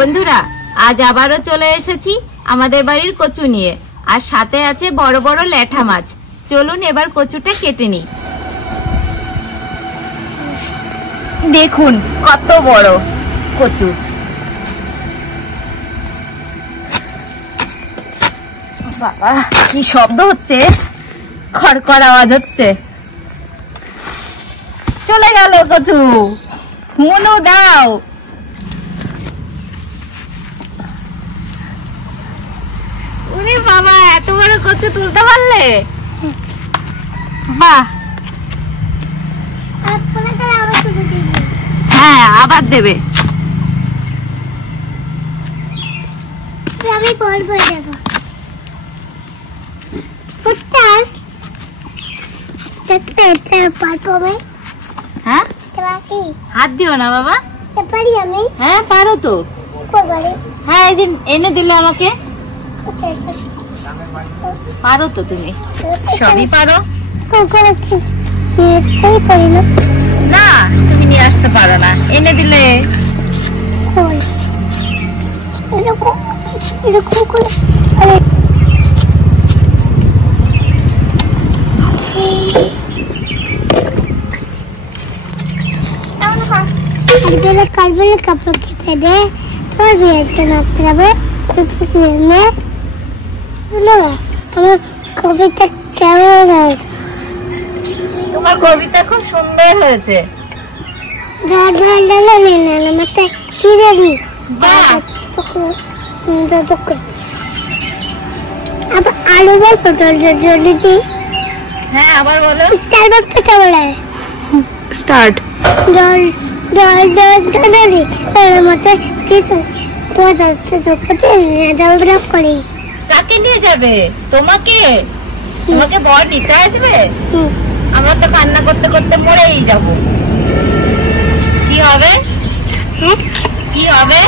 বন্ধুরা, আজ আবারও চলে এসেছি আমাদের বাড়ির কচু নিয়ে, আর সাথে আছে বড় বড় ল্যাঠা মাছ। চলুন এবার কচুটা কেটে নিই। দেখুন কত বড় কচু। বাবা, কি শব্দ হচ্ছে, খড়খড় আওয়াজ হচ্ছে। চলে গেল কচু। মুনু দাও। ওরে বাবা, এত বড় কচু তুলতে পারলে? বাহ। হ্যাঁ, আবার দেবে। আমি করবো দেবো। হ্যাঁ, হাত দিও না বাবা। পারি আমি? হ্যাঁ পারো তো। হ্যাঁ, এই যে এনে দিলে আমাকে। পারো তো তুমি, সবই পারো। না, তুমি নিয়ে আসতে পারো না, এনে দিলে। এরকম করে কাটবেলে কাপড় কেটে দে, তোমার বিয়েতে নাচতে যাবে। আমার কবিতা কেমন হয়? তোমার কবিতা খুব সুন্দর হয়েছে। আলু বল পটল যদি। হ্যাঁ, আবার বলো। চারবার পেটা বলে start. Doll doll doll Dolly মতে করি। কাকে নিয়ে যাবে? তোমাকে? তোমাকে বর নিতে আসবে? আমরা তো কান্না করতে করতে মরেই যাব। কি হবে? কি হবে?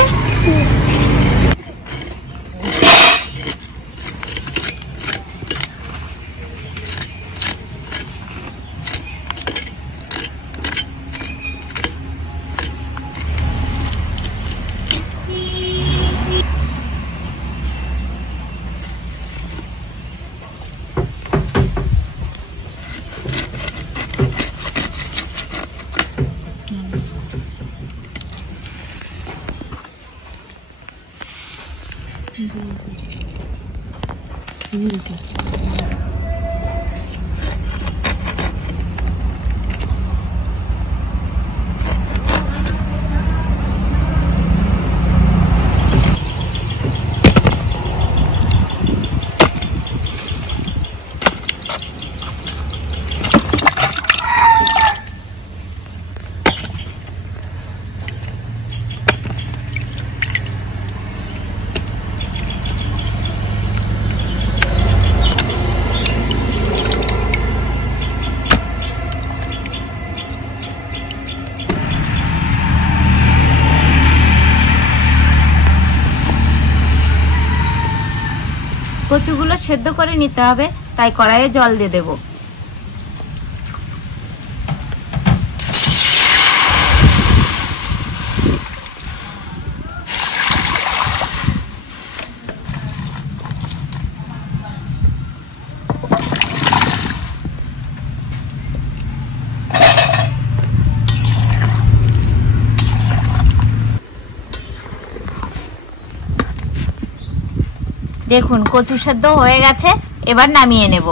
কচুগুলো সেদ্ধ করে নিতে হবে, তাই কড়াইয়ে জল দিয়ে দেবো। দেখুন কচু সেদ্ধ হয়ে গেছে, এবার নামিয়ে নেব।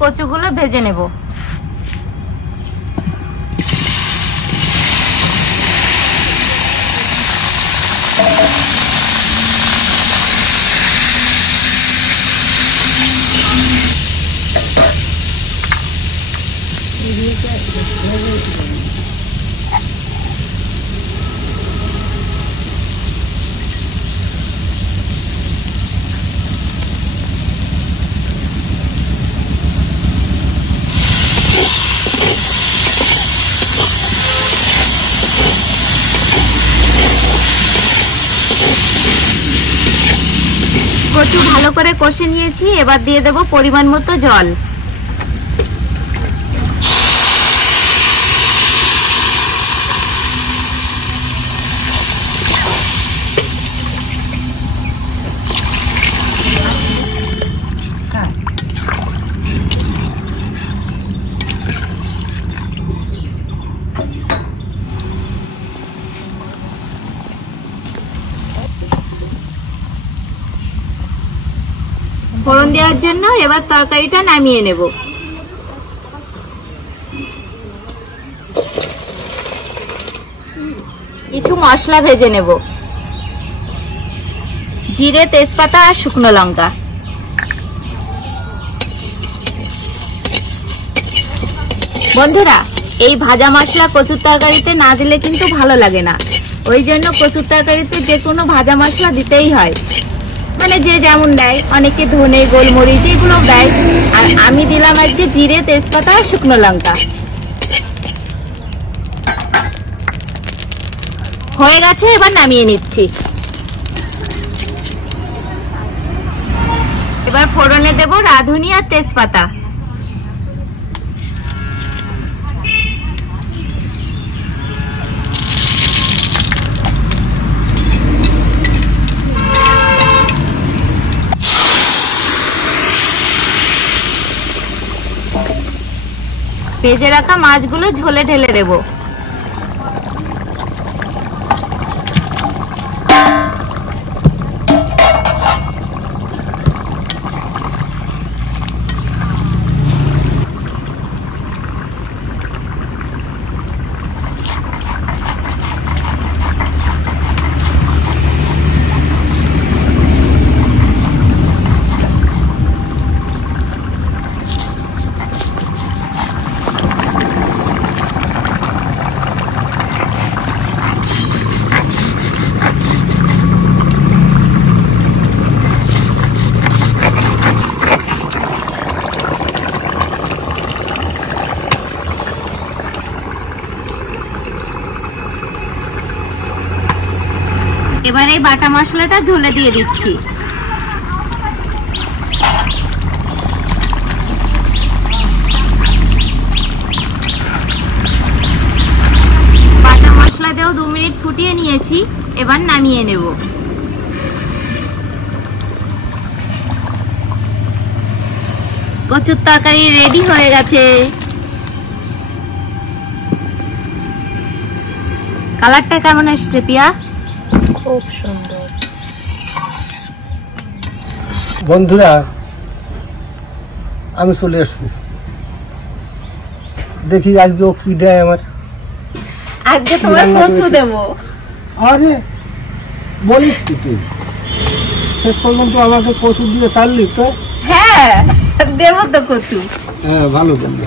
কচুগুলো ভেজে নেব। কচু ভালো করে কষে নিয়েছি, এবার দিয়ে দেব পরিমাণ মতো জল। ফোড়ন দেওয়ার জন্য এবার তরকারিটা নামিয়ে নেব। কিছু মশলা ভেজে নেব, জিরে, তেজপাতা আর শুকনো লঙ্কা। বন্ধুরা, এই ভাজা মশলা কচুর তরকারিতে না দিলে কিন্তু ভালো লাগে না, ওই জন্য কচুর তরকারিতে যে কোনো ভাজা মশলা দিতেই হয়। মানে যে যেমন দেয়, অনেকে ধনে, গোলমরিচ এগুলো দেয়, আর আমি দিলাম আজকে জিরে, তেজপাতা আর শুকনো লঙ্কা। হয়ে গেছে, এবার নামিয়ে নিচ্ছি। এবার ফোড়নে দেব রাঁধুনি আর তেজপাতা। ভেজে রাখা মাছগুলো ঝোলে ঢেলে দেব। এবার এই বাটা মশলাটা ঝোলে দিয়ে দিচ্ছি। বাটা মশলা দিয়েও 2 মিনিট ফুটিয়ে নিয়েছি, এবার নামিয়ে নেব। কচুর তরকারি রেডি হয়ে গেছে। কালারটা কেমন এসেছে পিয়া? খুব সুন্দর। বন্ধুরা, আমি চলে আসছি, দেখি আজকে ও কি দেয় আমার। আজকে তোমার কচু দেব। আরে বলিস কি তুই? শেষ পর্যন্ত আমাকে কচু দিয়ে চাললি তো? হ্যাঁ, দেব তো কচু। হ্যাঁ, ভালো করলি।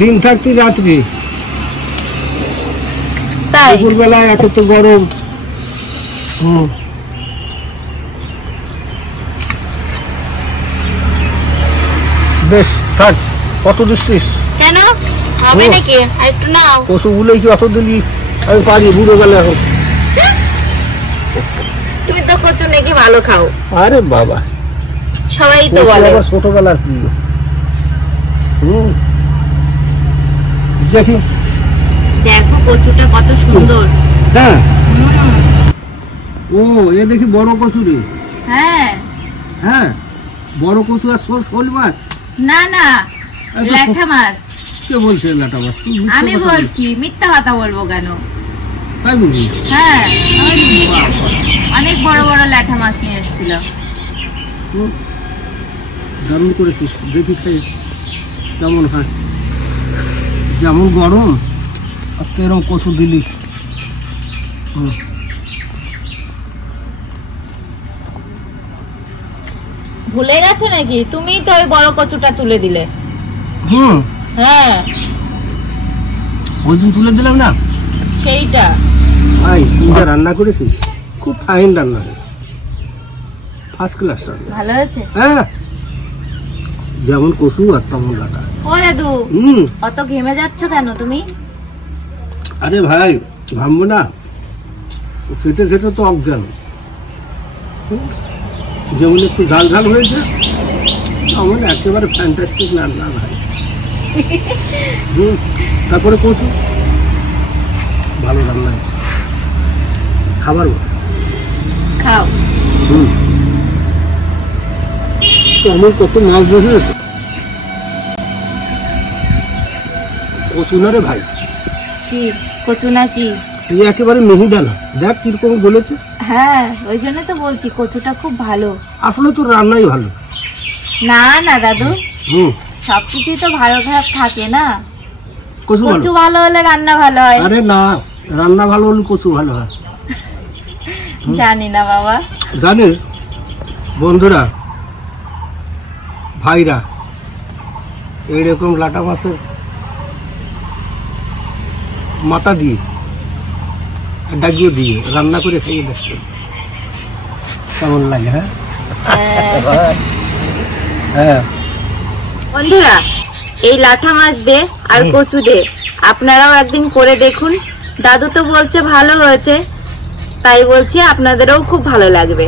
দিন থাকতে রাত্রি, তাই দুপুরবেলায় এত তো গরম। বেশ থাক, কত দিচ্ছিস? কেন হবে নাকি? আর একটু নাও। কচু গুলোই কি অত দিলি? আমি পারি, বুড়ো গেলে এখন। তুমি তো কচু নাকি ভালো খাও। আরে বাবা, সবাই তো বলে। ছোটবেলার প্রিয়। দেখি, দেখো কচুটা কত সুন্দর। হ্যাঁ, ও এ দেখি বড় কচু রে। হ্যাঁ হ্যাঁ, বড় কচু আর শোল মাছ। না না, ল্যাঠা মাছ। কে বলছে ল্যাঠা মাছ? আমি বলছি, মিথ্যা কথা বলবো কেন? তাই বুঝি? হ্যাঁ, অনেক বড় বড় ল্যাঠা মাছ নিয়ে এসেছিল। দারুণ করেছিস, দেখি খাই কেমন হয়। যেমন গরম আর তো এরকম কচু দিলি। ভুলে গেছো নাকি? তুমিই তো ওই বড় কচুটা তুলে দিলে। হ্যাঁ ওই দিন তুলে দিলাম না, সেইটা। ভাই তুই যা রান্না করেছিস খুব ফাইন রান্না, ফার্স্ট ক্লাস রান্না। ভালো হয়েছে? হ্যাঁ, যেমন কচু আর তেমন ডাটা। ও দাদু, অত ঘেমে যাচ্ছ কেন তুমি? আরে ভাই ঘামবো না, খেতে খেতে তো অজ্ঞান। যেমন একটু ঝাল ঝাল হয়েছে, তেমন একেবারে ফ্যান্টাস্টিক রান্না ভাই। তারপরে কচু ভালো রান্না হয়েছে, খাবার খাও। তো আমার কত মাছ বসে কচু না রে ভাই। কি কচু নাকি? এই একেবারে মিহিদানা, দেখ কিরকম গলেছে। হ্যাঁ, ওই জন্য তো বলছি কচুটা খুব ভালো। আসলে তো রান্নাই ভালো। না না দাদু, সবকিছুই তো ভালো খারাপ থাকে না। কচু ভালো হলে রান্না ভালো হয়। আরে না, রান্না ভালো হলে কচু ভালো হয়। জানি না বাবা। জানিস বন্ধুরা, ভাইরা, এইরকম লাটা মাছের মাথা দিয়ে ডাকিয়ে দিয়ে রান্না করে খাইয়ে দেখতে কেমন লাগে। হ্যাঁ হ্যাঁ বন্ধুরা, এই লাঠা মাছ দে আর কচু দে আপনারাও একদিন করে দেখুন। দাদু তো বলছে ভালো হয়েছে, তাই বলছি আপনাদেরও খুব ভালো লাগবে।